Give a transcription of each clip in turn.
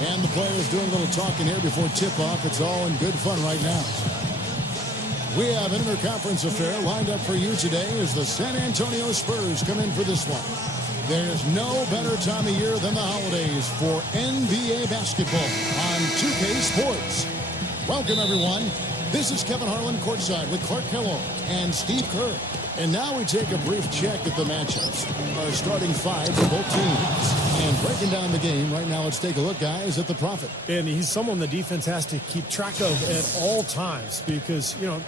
And the players doing a little talking here before tip-off. It's all in good fun right now. We have an interconference affair lined up for you today as the San Antonio Spurs come in for this one. There's no better time of year than the holidays for NBA basketball on 2K Sports. Welcome, everyone. This is Kevin Harlan courtside with Clark Kellogg and Steve Kerr. And now we take a brief check at the matchups. Our starting five for both teams. And breaking down the game right now, let's take a look, guys, at the Prophet. And he's someone the defense has to keep track of at all times because, you know,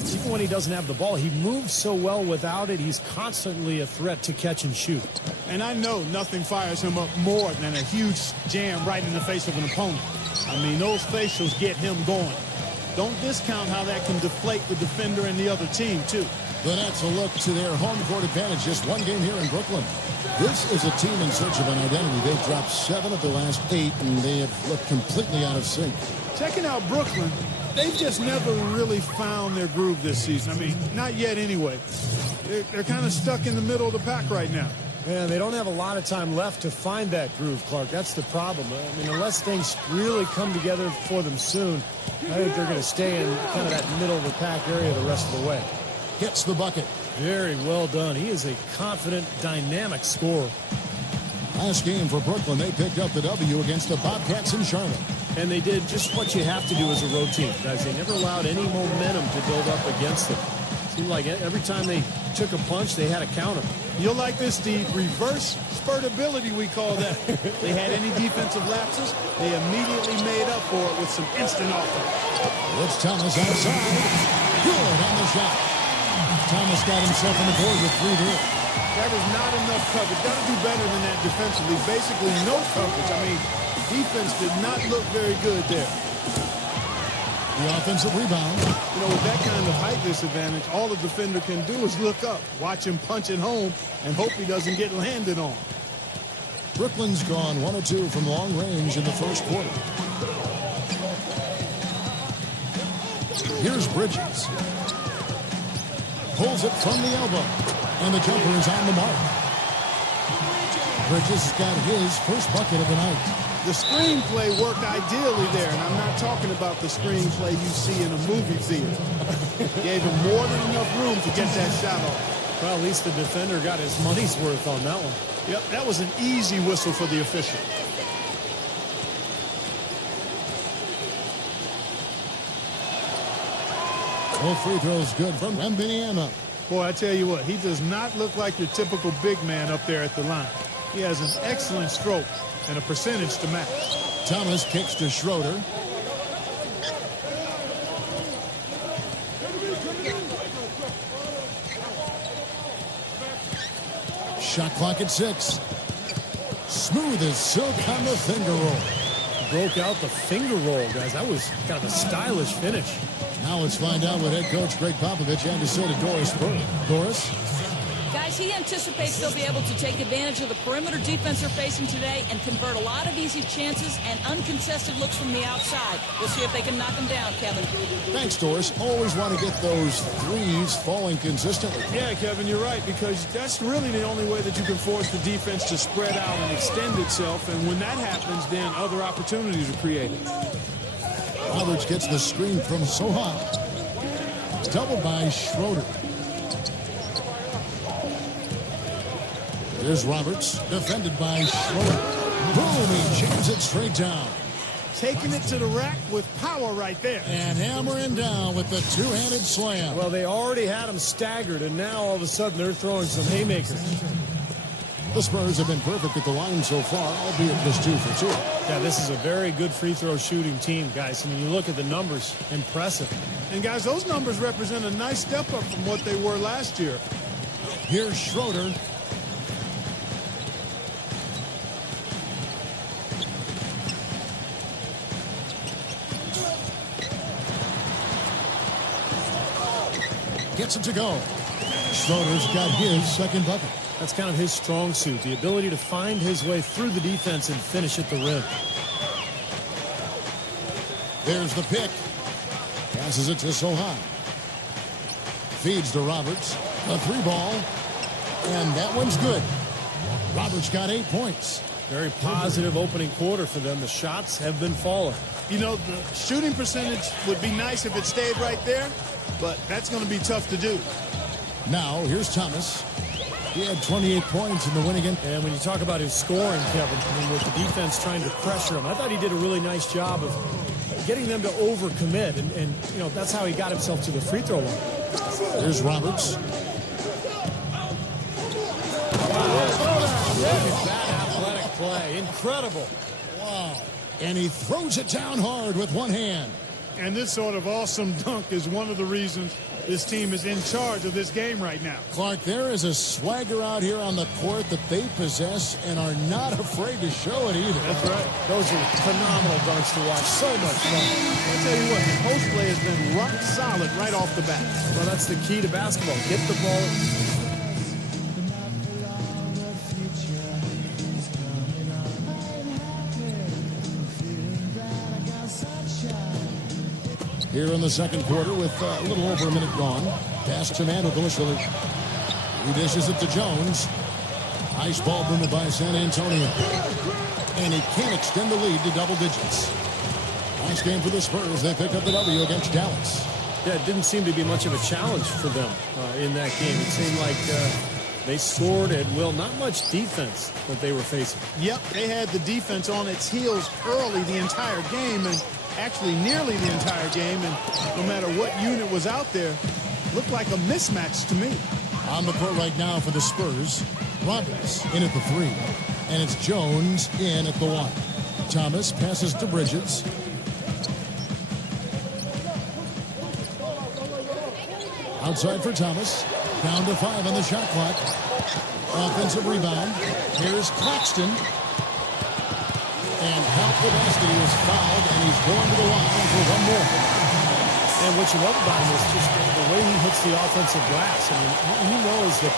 even when he doesn't have the ball, he moves so well without it. He's constantly a threat to catch and shoot. And I know nothing fires him up more than a huge jam right in the face of an opponent. I mean, those facials get him going. Don't discount how that can deflate the defender and the other team, too. The Nets will look to their home court advantage. Just one game here in Brooklyn. This is a team in search of an identity. They've dropped 7 of the last 8, and they have looked completely out of sync. Checking out Brooklyn, they've just never really found their groove this season. I mean, not yet anyway. They're kind of stuck in the middle of the pack right now. Man, they don't have a lot of time left to find that groove, Clark. That's the problem. I mean, unless things really come together for them soon, I think they're going to stay in kind of that middle of the pack area the rest of the way. Gets the bucket. Very well done. He is a confident, dynamic scorer. Last game for Brooklyn, they picked up the W against the Bobcats in Charlotte. And they did just what you have to do as a road team, guys. They never allowed any momentum to build up against them. Seemed like every time they took a punch, they had a counter. You'll like this, Steve. Reverse spurtability, we call that. They had any defensive lapses, they immediately made up for it with some instant offense. It's Thomas outside. Good on the shot. Thomas got himself on the board with 3 there. That is not enough coverage. Got to do better than that defensively. Basically, no coverage. I mean, defense did not look very good there. The offensive rebound. You know, with that kind of height disadvantage, all the defender can do is look up, watch him punch it home, and hope he doesn't get landed on. Brooklyn's gone 1 of 2 from long range in the first quarter. Here's Bridges. Pulls it from the elbow. And the jumper is on the mark. Bridges has got his first bucket of the night. The screenplay worked ideally there, and I'm not talking about the screenplay you see in a movie theater. Gave him more than enough room to get that shot off. Well, at least the defender got his money's worth on that one. Yep, that was an easy whistle for the official. Both free throws good from Wembanyama. Boy, I tell you what, he does not look like your typical big man up there at the line. He has an excellent stroke and a percentage to match. Thomas kicks to Schroeder. Shot clock at 6. Smooth as silk on the finger roll. Broke out the finger roll, guys. That was kind of a stylish finish. Now let's find out what head coach Greg Popovich had to say to Doris Burke. Doris? Guys, he anticipates they'll be able to take advantage of the perimeter defense they're facing today and convert a lot of easy chances and uncontested looks from the outside. We'll see if they can knock them down, Kevin. Thanks, Doris. Always want to get those threes falling consistently. Yeah, Kevin, you're right, because that's really the only way that you can force the defense to spread out and extend itself. And when that happens, then other opportunities are created. Roberts gets the screen from Sohan. Doubled by Schroeder. There's Roberts, defended by Schroeder. Boom, he jams it straight down. Taking it to the rack with power right there. And hammering down with the two-handed slam. Well, they already had him staggered, and now all of a sudden they're throwing some haymakers. The Spurs have been perfect at the line so far, albeit just 2 for 2. Yeah, this is a very good free throw shooting team, guys. I mean, you look at the numbers, impressive. And, guys, those numbers represent a nice step up from what they were last year. Here's Schroeder. Gets it to go. Schroeder's got his second bucket. That's kind of his strong suit, the ability to find his way through the defense and finish at the rim. There's the pick. Passes it to Sohan. Feeds to Roberts. A 3 ball. And that one's good. Roberts got 8 points. Very positive opening quarter for them. The shots have been falling. You know, the shooting percentage would be nice if it stayed right there, but that's going to be tough to do. Now, here's Thomas. He had 28 points in the win again. And when you talk about his scoring, Kevin, I mean, with the defense trying to pressure him, I thought he did a really nice job of getting them to overcommit, and you know, that's how he got himself to the free throw line. Here's Roberts. That athletic play, incredible. Wow. And he throws it down hard with one hand. And this sort of awesome dunk is one of the reasons this team is in charge of this game right now. Clark, there is a swagger out here on the court that they possess and are not afraid to show it either. That's right. Those are phenomenal dunks to watch. So much fun. I'll tell you what, the post play has been rock solid right off the bat. Well, that's the key to basketball. Get the ball. Here in the second quarter with a little over a minute gone. Pass to Mackubex. He dishes it to Jones. Nice ball movement by San Antonio. And he can't extend the lead to double digits. Nice game for the Spurs. They pick up the W against Dallas. Yeah, it didn't seem to be much of a challenge for them in that game. It seemed like they scored at will. Not much defense that they were facing. Yep, they had the defense on its heels early the entire game, and actually nearly the entire game, and no matter what unit was out there, looked like a mismatch to me. On the court right now for the Spurs, Roberts in at the 3, and it's Jones in at the 1. Thomas passes to Bridges. Outside for Thomas. Down to 5 on the shot clock. Offensive rebound. Here's Claxton. And half the basket, he was fouled, and he's going to the line for one more. And what you love about him is just the way he hits the offensive glass. I mean, he knows that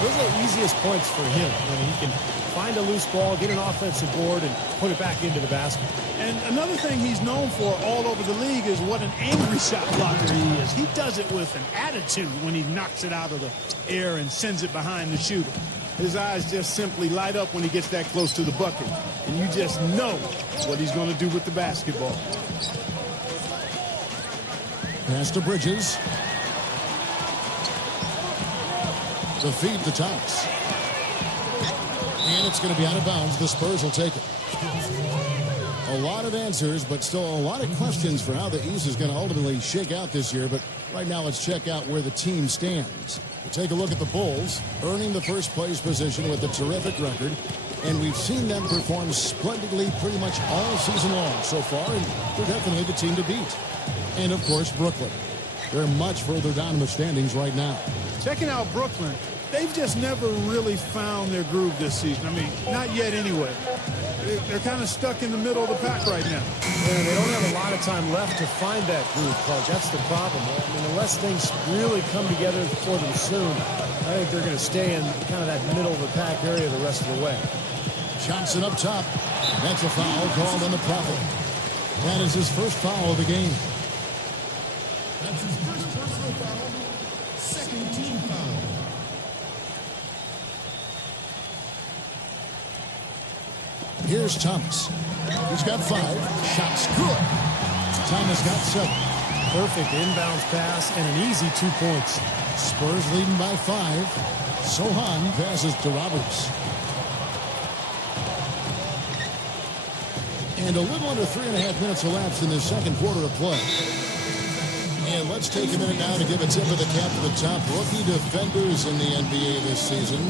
those are the easiest points for him. When he can find a loose ball, get an offensive board, and put it back into the basket. And another thing he's known for all over the league is what an angry shot blocker he is. He does it with an attitude when he knocks it out of the air and sends it behind the shooter. His eyes just simply light up when he gets that close to the bucket. And you just know what he's going to do with the basketball. Pass to Bridges. The feed to Thomas. And it's going to be out of bounds. The Spurs will take it. A lot of answers, but still a lot of questions for how the East is going to ultimately shake out this year. But right now, let's check out where the team stands. We'll take a look at the Bulls, earning the first place position with a terrific record. And we've seen them perform splendidly pretty much all season long so far, and they're definitely the team to beat. And, of course, Brooklyn. They're much further down in the standings right now. Checking out Brooklyn, they've just never really found their groove this season. I mean, not yet anyway. They're kind of stuck in the middle of the pack right now. Yeah, they don't have a lot of time left to find that groove, Clark. That's the problem. I mean, unless things really come together for them soon, I think they're going to stay in kind of that middle of the pack area the rest of the way. Johnson up top. That's a foul called on the Prophet. That is his first foul of the game. That's his first personal foul, second team foul. Here's Thomas. He's got 5. Shots good. Thomas got 7. Perfect inbounds pass and an easy 2 points. Spurs leading by 5. Sohan passes to Roberts. And a little under 3.5 minutes elapsed in the second quarter of play. And let's take a minute now to give a tip of the cap to the top rookie defenders in the NBA this season.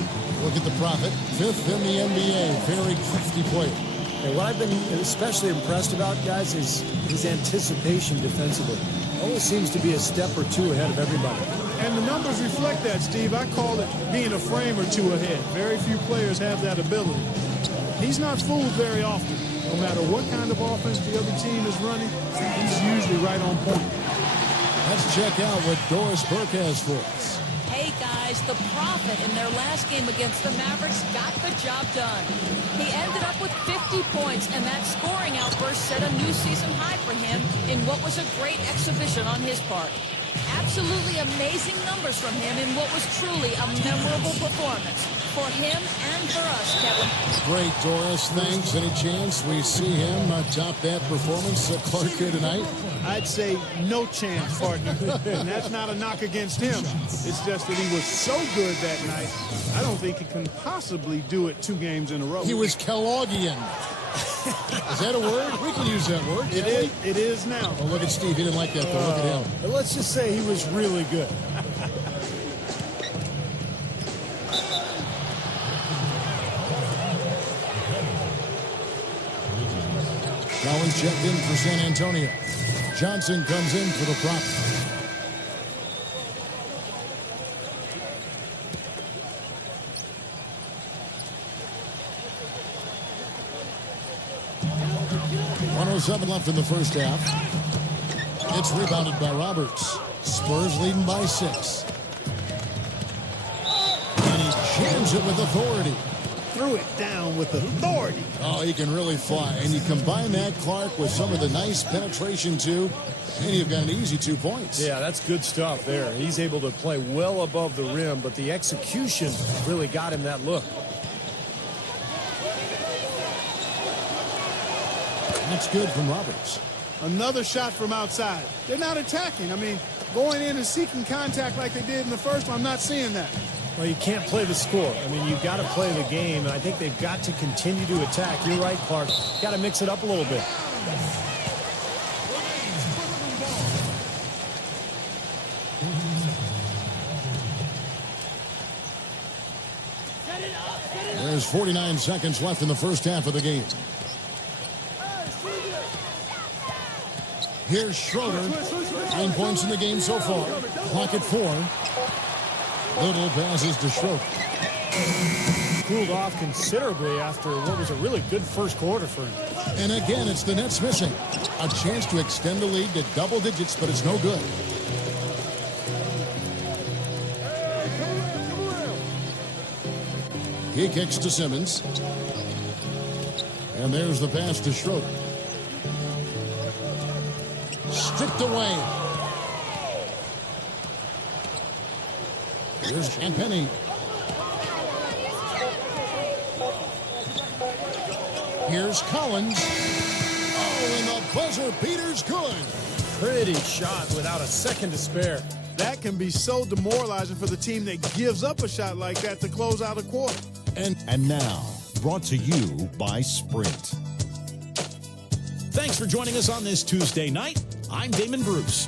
Look at the Prophet, 5th in the NBA. Very crafty player. And what I've been especially impressed about, guys, is his anticipation defensively. Always seems to be a step or 2 ahead of everybody. And the numbers reflect that, Steve. I call it being a frame or 2 ahead. Very few players have that ability. He's not fooled very often. No matter what kind of offense the other team is running, he's usually right on point. Let's check out what Doris Burke has for us. Hey, guys, the Prophet in their last game against the Mavericks got the job done. He ended up with 50 points, and that scoring outburst set a new season high for him in what was a great exhibition on his part. Absolutely amazing numbers from him in what was truly a memorable performance. for him and for us, Kevin. Great, Doris. Thanks. Any chance we see him top that performance at Clark here tonight? I'd say no chance, partner. And that's not a knock against him. It's just that he was so good that night, I don't think he can possibly do it 2 games in a row. He was Kelloggian. Is that a word? We can use that word. It is now. Oh, look at Steve. He didn't like that, though. Look at him. Let's just say he was really good. Collins checked in for San Antonio. Johnson comes in for the prop. .107 left in the first half. It's rebounded by Roberts. Spurs leading by 6. And he jams it with authority. Threw it down with authority. Oh, he can really fly. And you combine that, Clark, with some of the nice penetration, too, and you've got an easy 2 points. Yeah, that's good stuff there. He's able to play well above the rim, but the execution really got him that look. That's good from Roberts. Another shot from outside. They're not attacking. I mean, going in and seeking contact like they did in the first one, I'm not seeing that. Well, you can't play the score. I mean, you've got to play the game, and I think they've got to continue to attack. You're right, Clark. Got to mix it up a little bit. There's 49 seconds left in the first half of the game. Here's Schroeder. 9 points in the game so far. Clock at 4. Little passes to Schroeder. Cooled off considerably after what was a really good first quarter for him. And again, it's the Nets missing. A chance to extend the lead to double digits, but it's no good. He kicks to Simmons. And there's the pass to Schroeder. Stripped away. Here's Champagny. Here's Collins. Oh, and the buzzer beater's good. Pretty shot without a second to spare. That can be so demoralizing for the team that gives up a shot like that to close out a quarter. And now, brought to you by Sprint. Thanks for joining us on this Tuesday night. I'm Damon Bruce.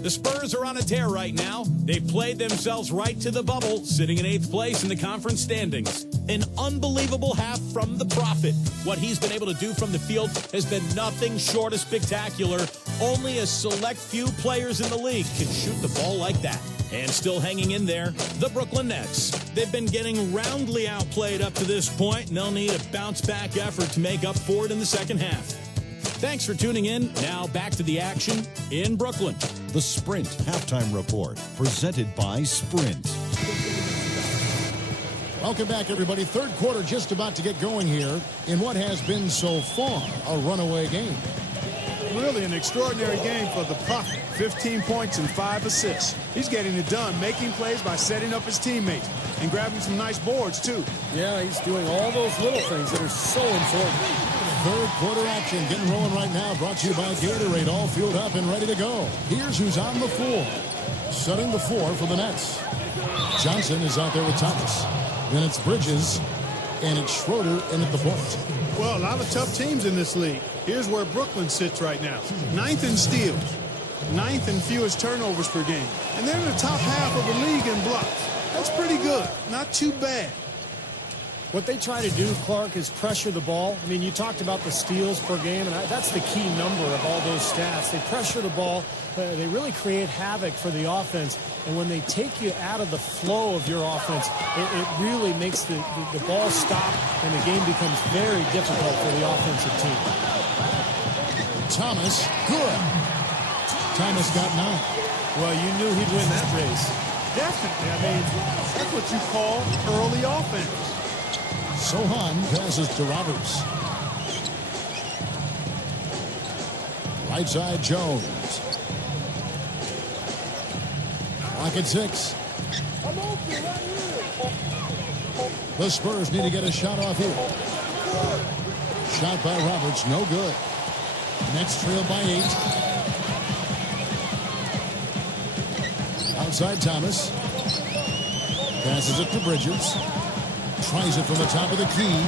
The Spurs are on a tear right now. They've played themselves right to the bubble, sitting in 8th place in the conference standings. An unbelievable half from the Prophet. What he's been able to do from the field has been nothing short of spectacular. Only a select few players in the league can shoot the ball like that. And still hanging in there, the Brooklyn Nets. They've been getting roundly outplayed up to this point, and they'll need a bounce-back effort to make up for it in the second half. Thanks for tuning in. Now back to the action in Brooklyn. The Sprint Halftime Report, presented by Sprint. Welcome back, everybody. Third quarter just about to get going here in what has been so far a runaway game. Really an extraordinary game for the Prophet. 15 points and 5 assists. He's getting it done, making plays by setting up his teammates and grabbing some nice boards, too. Yeah, he's doing all those little things that are so important. Third quarter action getting rolling right now. Brought to you by Gatorade. All fueled up and ready to go. Here's who's on the floor. Setting the floor for the Nets. Johnson is out there with Thomas. Then it's Bridges. And it's Schroeder in at the point. Well, a lot of tough teams in this league. Here's where Brooklyn sits right now. 9th in steals. 9th in fewest turnovers per game. And they're in the top half of the league in blocks. That's pretty good. Not too bad. What they try to do, Clark, is pressure the ball. I mean, you talked about the steals per game, and that's the key number of all those stats. They pressure the ball. They really create havoc for the offense. And when they take you out of the flow of your offense, it really makes the ball stop, and the game becomes very difficult for the offensive team. Thomas, good. Thomas got 9. Well, you knew he'd win that race. Definitely. I mean, that's what you call early offense. Sohan passes to Roberts. Right side, Jones. Clock at 6. The Spurs need to get a shot off here. Shot by Roberts, no good. Nets trail by 8. Outside Thomas. Passes it to Bridges. Tries it from the top of the key.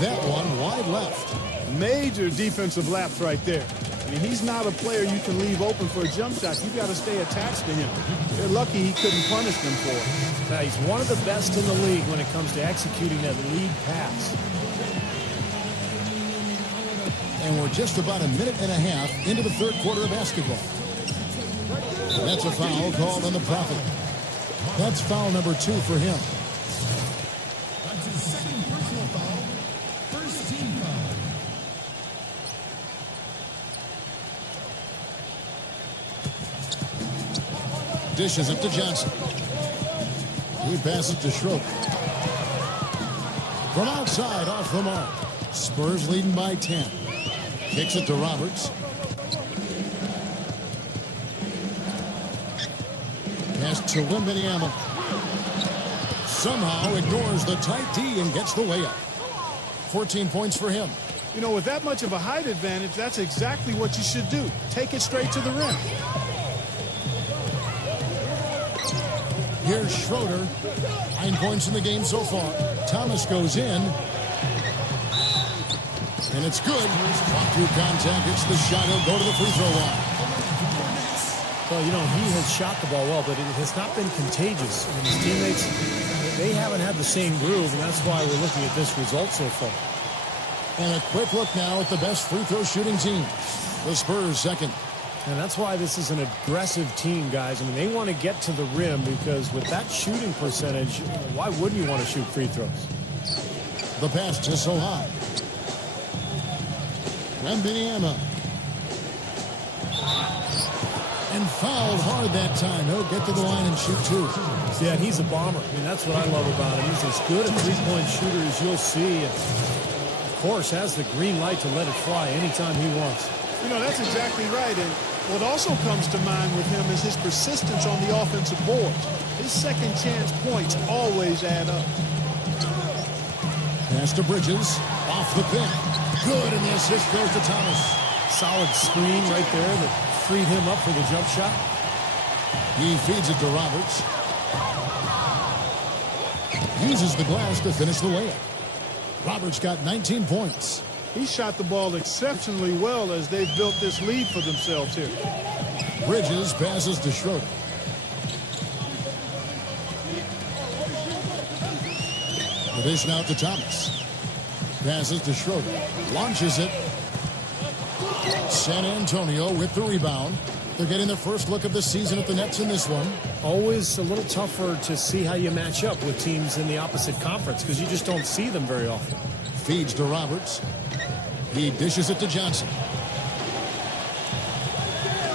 That one wide left. Major defensive lapse right there. I mean, he's not a player you can leave open for a jump shot. You got to stay attached to him. They're lucky he couldn't punish them for it. Now, he's one of the best in the league when it comes to executing that lead pass. And we're just about a minute and a half into the third quarter of basketball. And that's a foul called on the Prophet. That's foul number 2 for him. That's his second personal foul. First team foul. Dishes it to Johnson. He passes to Schroeder. From outside, off the mark. Spurs leading by 10. Kicks it to Roberts. Pass to Wembanyama. Somehow ignores the tight D and gets the way up. 14 points for him. You know, with that much of a height advantage, that's exactly what you should do. Take it straight to the rim. Here's Schroeder. 9 points in the game so far. Thomas goes in. And it's good. Walk through contact. It's the shot. He'll go to the free throw line. Well, you know, he has shot the ball well, but it has not been contagious. I mean, his teammates, they haven't had the same groove, and that's why we're looking at this result so far. And a quick look now at the best free throw shooting team. The Spurs second. And that's why this is an aggressive team, guys. I mean, they want to get to the rim because with that shooting percentage, why wouldn't you want to shoot free throws? The pass to Sohai. Wembanyama. And fouled hard that time. He'll get to the line and shoot 2. Yeah, he's a bomber. I mean, that's what I love about him. He's as good a three-point shooter as you'll see. And of course, has the green light to let it fly anytime he wants. You know, that's exactly right. And what also comes to mind with him is his persistence on the offensive boards. His second chance points always add up. Pass to Bridges. Off the pick. Good, and the assist goes to Thomas. Solid screen right there that freed him up for the jump shot. He feeds it to Roberts. Uses the glass to finish the layup. Roberts got 19 points. He shot the ball exceptionally well as they've built this lead for themselves here. Bridges passes to Schroeder. The dish now to Thomas. Passes to Schroeder. Launches it. San Antonio with the rebound. They're getting their first look of the season at the Nets in this one. Always a little tougher to see how you match up with teams in the opposite conference because you just don't see them very often. Feeds to Roberts. He dishes it to Johnson.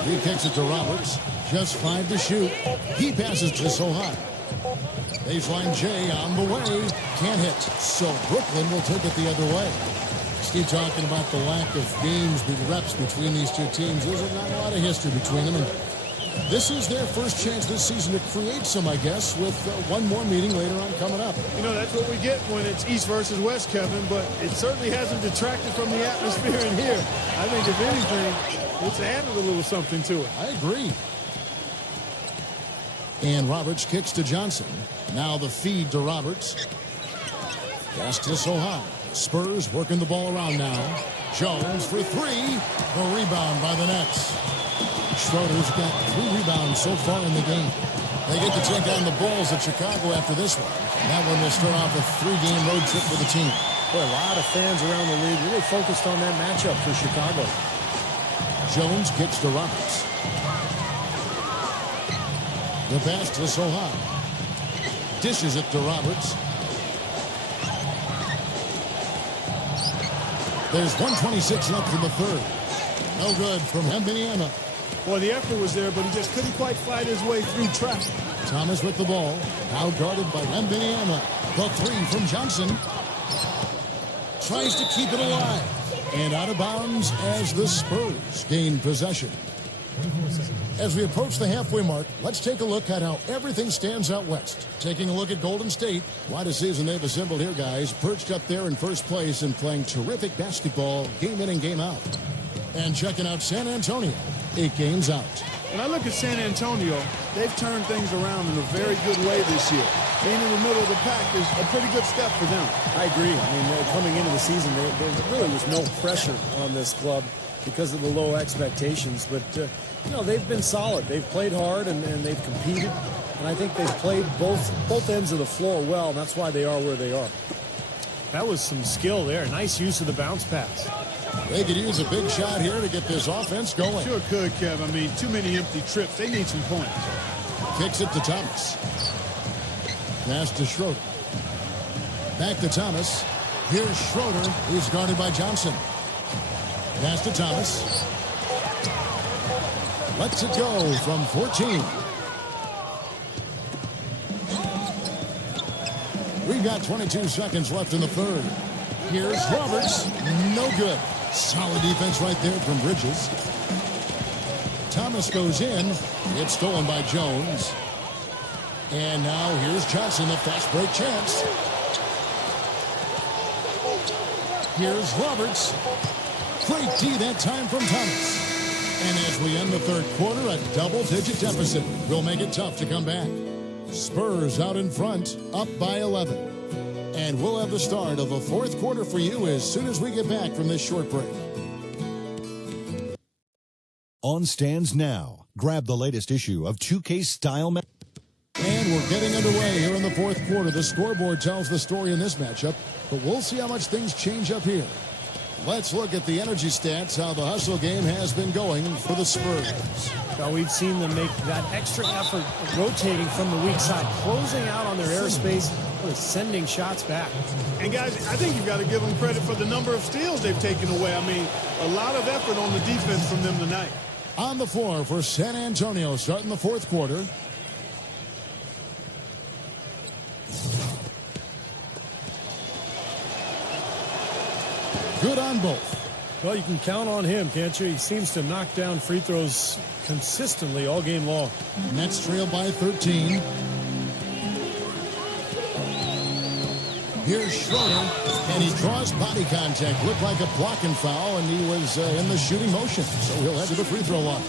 He kicks it to Roberts. Just 5 to shoot. He passes to Sohai. Baseline J on the way. Can't hit. So Brooklyn will take it the other way. Steve talking about the lack of games with reps between these two teams. There's not a lot of history between them. And this is their first chance this season to create some, I guess, with one more meeting later on coming up. You know, that's what we get when it's East versus West, Kevin, but it certainly hasn't detracted from the atmosphere in here. I think, if anything, it's added a little something to it. I agree. And Roberts kicks to Johnson. Now the feed to Roberts. Pass to Sohai. Spurs working the ball around now. Jones for 3. The rebound by the Nets. Schroeder's got 3 rebounds so far in the game. They get to take on the Bulls at Chicago after this one. That one will start off a 3-game road trip for the team. Boy, a lot of fans around the league really focused on that matchup for Chicago. Jones kicks to Roberts. The pass to Sohai. Dishes it to Roberts. There's 1:26 left in the third. No good from Wembanyama. Well, the effort was there, but he just couldn't quite fight his way through traffic. Thomas with the ball. Now guarded by Wembanyama. The 3 from Johnson. Tries to keep it alive. And out of bounds as the Spurs gain possession. As we approach the halfway mark, let's take a look at how everything stands out west. Taking a look at Golden State. Quite a season they've assembled here, guys. Perched up there in first place and playing terrific basketball game in and game out. And checking out San Antonio, 8 games out. When I look at San Antonio, they've turned things around in a very good way this year. Being in the middle of the pack is a pretty good step for them. I agree. I mean, coming into the season, there really was no pressure on this club because of the low expectations. But, you know, they've been solid. They've played hard and they've competed. And I think they've played both ends of the floor well, and that's why they are where they are. That was some skill there. Nice use of the bounce pass. They could use a big shot here to get this offense going. Sure could, Kev. I mean, too many empty trips. They need some points. Kicks it to Thomas. Pass to Schroeder. Back to Thomas. Here's Schroeder. He's guarded by Johnson. Pass to Thomas. Lets it go from 14. We've got 22 seconds left in the third. Here's Roberts. No good. Solid defense right there from Bridges. Thomas goes in. It's stolen by Jones. And now here's Johnson, the fast break chance. Here's Roberts. Great D that time from Thomas. And as we end the third quarter, a double-digit deficit will make it tough to come back. Spurs out in front, up by 11. And we'll have the start of the fourth quarter for you as soon as we get back from this short break. On stands now. Grab the latest issue of 2K Style. And we're getting underway here in the fourth quarter. The scoreboard tells the story in this matchup, but we'll see how much things change up here. Let's look at the energy stats, how the hustle game has been going for the Spurs. Well, we've seen them make that extra effort rotating from the weak side, closing out on their airspace, or sending shots back. And, guys, I think you've got to give them credit for the number of steals they've taken away. I mean, a lot of effort on the defense from them tonight. On the floor for San Antonio, starting the fourth quarter. Good on both. Well, you can count on him, can't you? He seems to knock down free throws consistently all game long. Nets trail by 13. Here's Schroeder, and he draws body contact. Looked like a blocking foul, and he was in the shooting motion, so he'll head to the free throw line.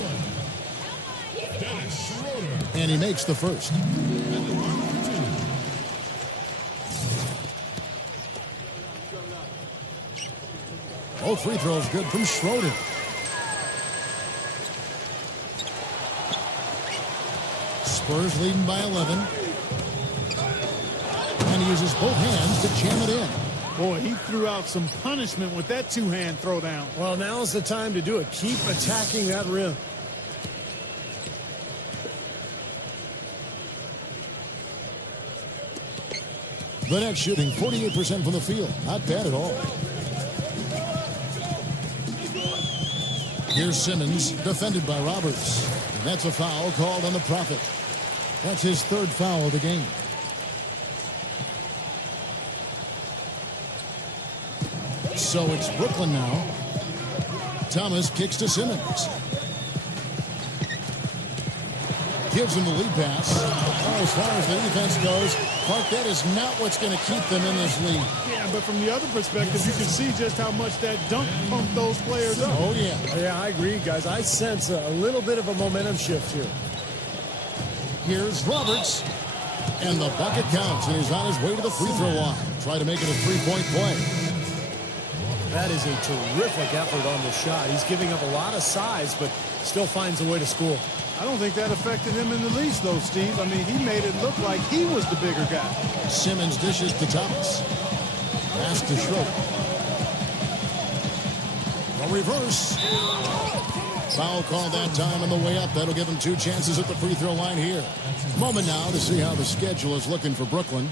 And he makes the first. Both free throws good from Schroeder. Spurs leading by 11. And he uses both hands to jam it in. Boy, he threw out some punishment with that two-hand throwdown. Well, now's the time to do it. Keep attacking that rim. The Nets shooting 48% from the field. Not bad at all. Here's Simmons, defended by Roberts. And that's a foul called on the Prophet. That's his third foul of the game. So it's Brooklyn now. Thomas kicks to Simmons. Gives him the lead pass. Oh, as far as the defense goes, Clark, that is not what's going to keep them in this league. Yeah, but from the other perspective, you can see just how much that dunk pumped those players up. Oh, yeah. Yeah, I agree, guys. I sense a little bit of a momentum shift here. Here's Roberts. And the bucket counts, and he's on his way to the free throw line. Try to make it a three-point play. That is a terrific effort on the shot. He's giving up a lot of size, but still finds a way to score. I don't think that affected him in the least, though, Steve. I mean, he made it look like he was the bigger guy. Simmons dishes to Thomas. Pass to Schroeder. A reverse. Foul call that time on the way up. That'll give him 2 chances at the free throw line here. Moment now to see how the schedule is looking for Brooklyn.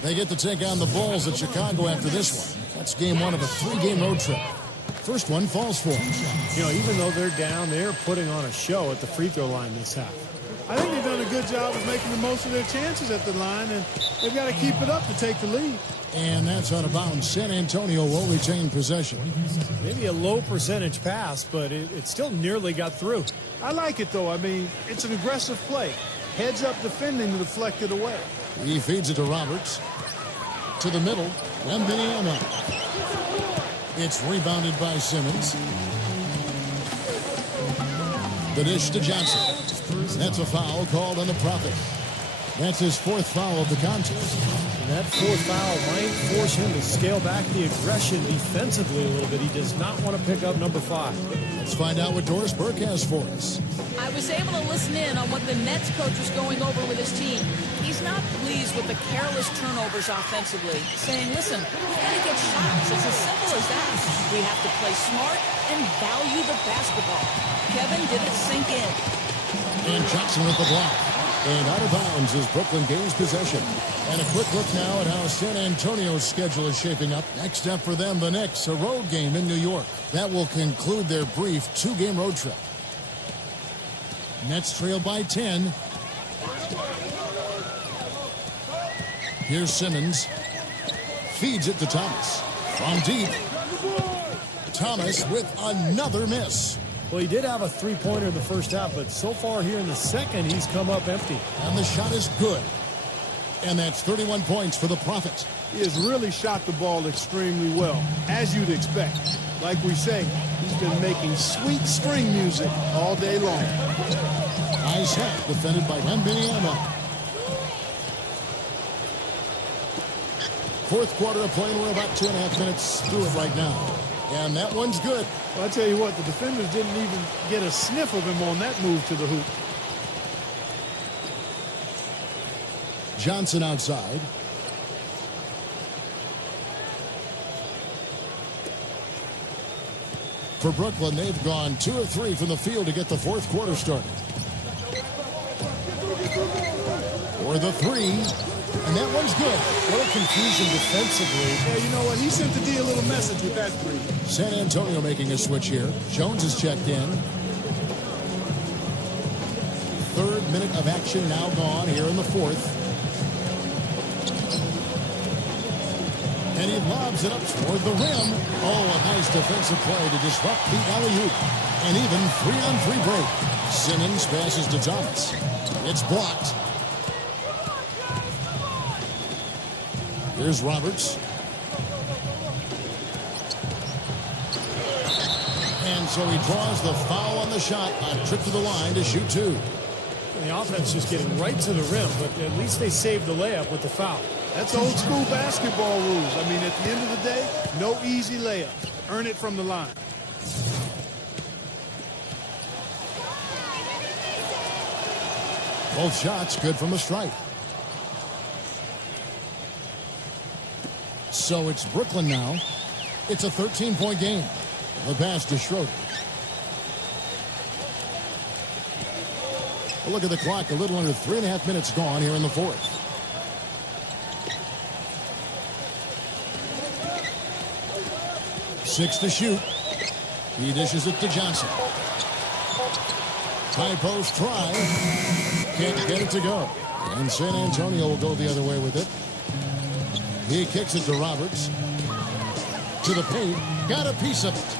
They get to take on the Bulls at Chicago after this one. That's game 1 of a 3-game road trip. First one falls for them. You know, even though they're down, they're putting on a show at the free throw line this half. I think they've done a good job of making the most of their chances at the line, and they've got to keep it up to take the lead. And that's out of bounds. San Antonio will retain possession. Maybe a low percentage pass, but it still nearly got through. I like it, though. I mean, it's an aggressive play. Heads up defending to deflect it away. He feeds it to Roberts. To the middle. Wembanyama. It's rebounded by Simmons. The dish to Johnson. That's a foul called on the Prophet. That's his fourth foul of the contest. And that fourth foul might force him to scale back the aggression defensively a little bit. He does not want to pick up number 5. Let's find out what Doris Burke has for us. I was able to listen in on what the Nets coach was going over with his team. He's not pleased with the careless turnovers offensively, saying, listen, we've got to get shots. It's as simple as that. We have to play smart and value the basketball. Kevin, did it sink in? And Johnson with the block. And out of bounds as Brooklyn gains possession. And a quick look now at how San Antonio's schedule is shaping up. Next up for them, the Knicks, a road game in New York. That will conclude their brief 2-game road trip. Nets trail by 10. Here's Simmons. Feeds it to Thomas. From deep. Thomas with another miss. Well, he did have a three-pointer in the first half, but so far here in the second, he's come up empty. And the shot is good. And that's 31 points for the Prophet. He has really shot the ball extremely well, as you'd expect. Like we say, he's been making sweet string music all day long. Nice hit, defended by Wembanyama. Fourth quarter of play, we're about 2.5 minutes through it right now. And that one's good. Well, I tell you what, the defenders didn't even get a sniff of him on that move to the hoop. Johnson outside. For Brooklyn, they've gone 2 of 3 from the field to get the fourth quarter started. For the 3. And that one's good. A little confusion defensively. Yeah, you know what? He sent the D a little message with that 3. San Antonio making a switch here. Jones is checked in. Third minute of action now gone here in the fourth. And he lobs it up toward the rim. Oh, a nice defensive play to disrupt the alley-oop. And even 3-on-3 break. Simmons passes to Thomas. It's blocked. Here's Roberts. And so he draws the foul on the shot. A trip to the line to shoot 2. And the offense just getting right to the rim, but at least they saved the layup with the foul. That's old school basketball rules. I mean, at the end of the day, no easy layup. Earn it from the line. Both shots good from the stripe. So it's Brooklyn now. It's a 13-point game. The pass to Schroeder. A look at the clock. A little under 3.5 minutes gone here in the fourth. Six to shoot. He dishes it to Johnson. High post try. Can't get it to go. And San Antonio will go the other way with it. He kicks it to Roberts. To the paint. Got a piece of it.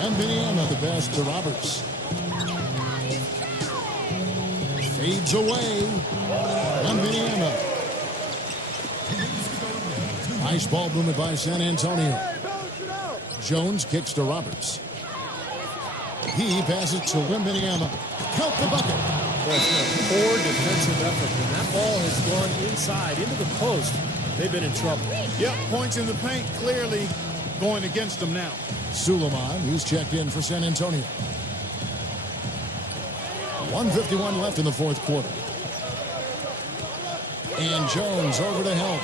Wembanyama the pass to Roberts. Fades away. Wembanyama. Nice ball movement by San Antonio. Jones kicks to Roberts. He passes to Wembanyama. Count the bucket. Well, it's been a poor defensive effort. When that ball has gone inside into the post, they've been in trouble. Yep, points in the paint clearly going against them now. Suleiman, who's checked in for San Antonio. 1:51 left in the fourth quarter. And Jones over to help.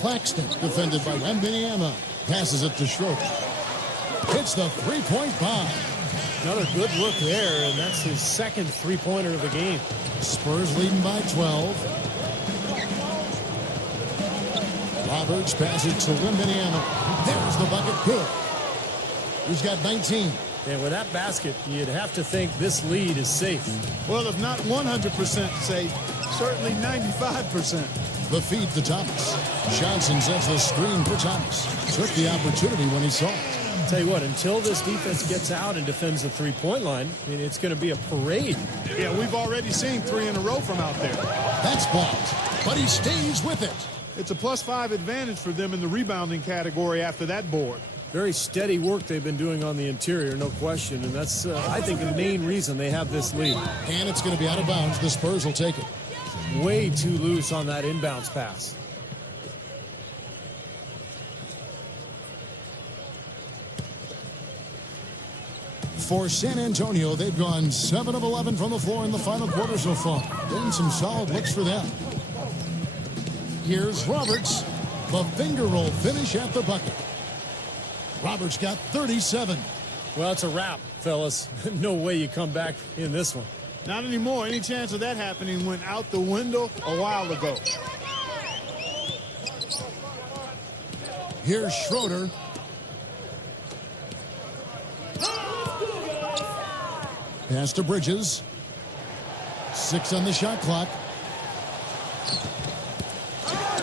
Claxton defended by Wembanyama. Passes it to Schroeder. Hits the three-point bomb. Another good look there, and that's his second three-pointer of the game. Spurs leading by 12. Roberts passes to Wembanyama. There's the bucket. Good. He's got 19. And with that basket, you'd have to think this lead is safe. Well, if not 100% safe, certainly 95%. The feed to Thomas. Johnson sets the screen for Thomas. Took the opportunity when he saw it. Tell you what, until this defense gets out and defends the three-point line, I mean, it's going to be a parade. Yeah, we've already seen 3 in a row from out there. That's blocked, but he stays with it. It's a +5 advantage for them in the rebounding category after that board. Very steady work they've been doing on the interior, no question, and that's, I think, the main reason they have this lead. And it's going to be out of bounds. The Spurs will take it. Way too loose on that inbounds pass. For San Antonio, they've gone 7 of 11 from the floor in the final quarter so far. Getting some solid looks for them. Here's Roberts. The finger roll finish at the bucket. Roberts got 37. Well, it's a wrap, fellas. No way you come back in this one. Not anymore. Any chance of that happening went out the window a while ago. Here's Schroeder. Pass to Bridges. 6 on the shot clock.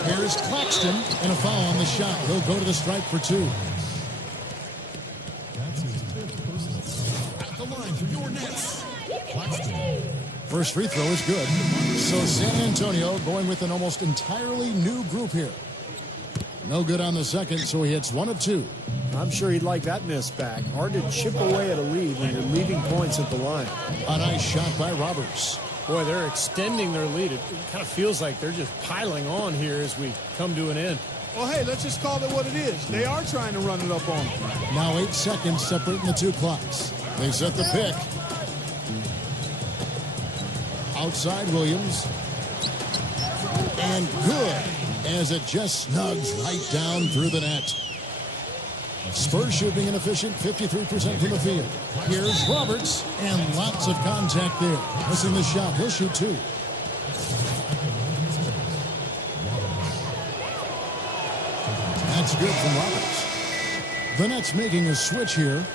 Here's Claxton, and a foul on the shot. He'll go to the stripe for 2. That's his 5th personal. At the line for your Nets, Claxton. First free throw is good. So San Antonio going with an almost entirely new group here. No good on the second, so he hits 1 of 2. I'm sure he'd like that miss back. Hard to chip away at a lead when you're leaving points at the line. A nice shot by Roberts. Boy, they're extending their lead. It kind of feels like they're just piling on here as we come to an end. Well, hey, let's just call it what it is. They are trying to run it up on them. Now 8 seconds separating the 2 clocks. They set the pick. Outside Williams. And good, as it just snugs right down through the net. Spurs shooting inefficient, 53% from the field. Here's Roberts, and lots of contact there. Missing the shot. He'll shoot 2. That's good from Roberts. The Nets making a switch here.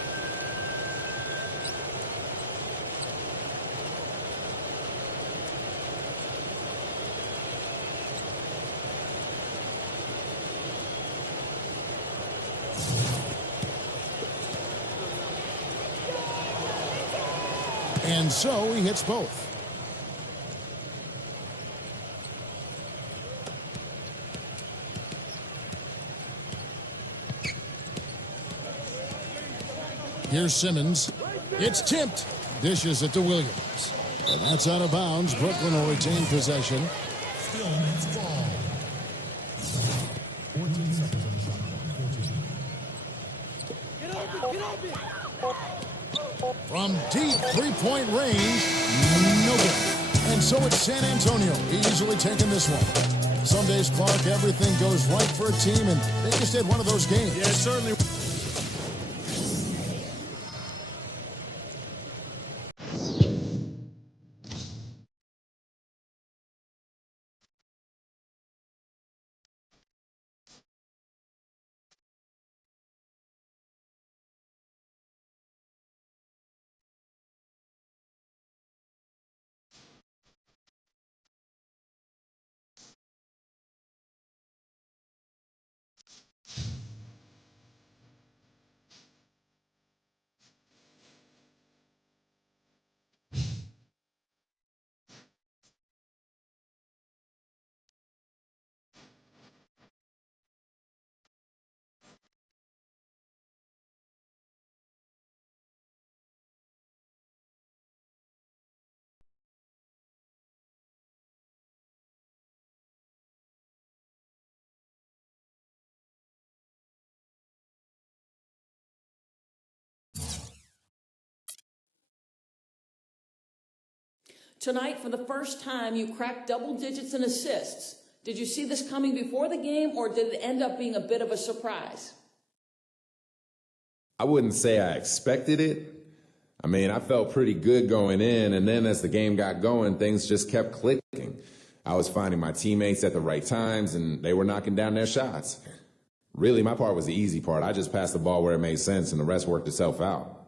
And so he hits both. Here's Simmons. It's tipped. Dishes it to Williams. And that's out of bounds. Brooklyn will retain possession. Still Nets ball. 14 seconds on the shot clock. 14. From deep three-point range, no good. And so it's San Antonio easily taking this one. Some days, Clark, everything goes right for a team, and they just had one of those games. Yeah, certainly. Tonight, for the first time, you cracked double digits in assists. Did you see this coming before the game, or did it end up being a bit of a surprise? I wouldn't say I expected it. I mean, I felt pretty good going in, and then as the game got going, things just kept clicking. I was finding my teammates at the right times, and they were knocking down their shots. Really, my part was the easy part. I just passed the ball where it made sense, and the rest worked itself out.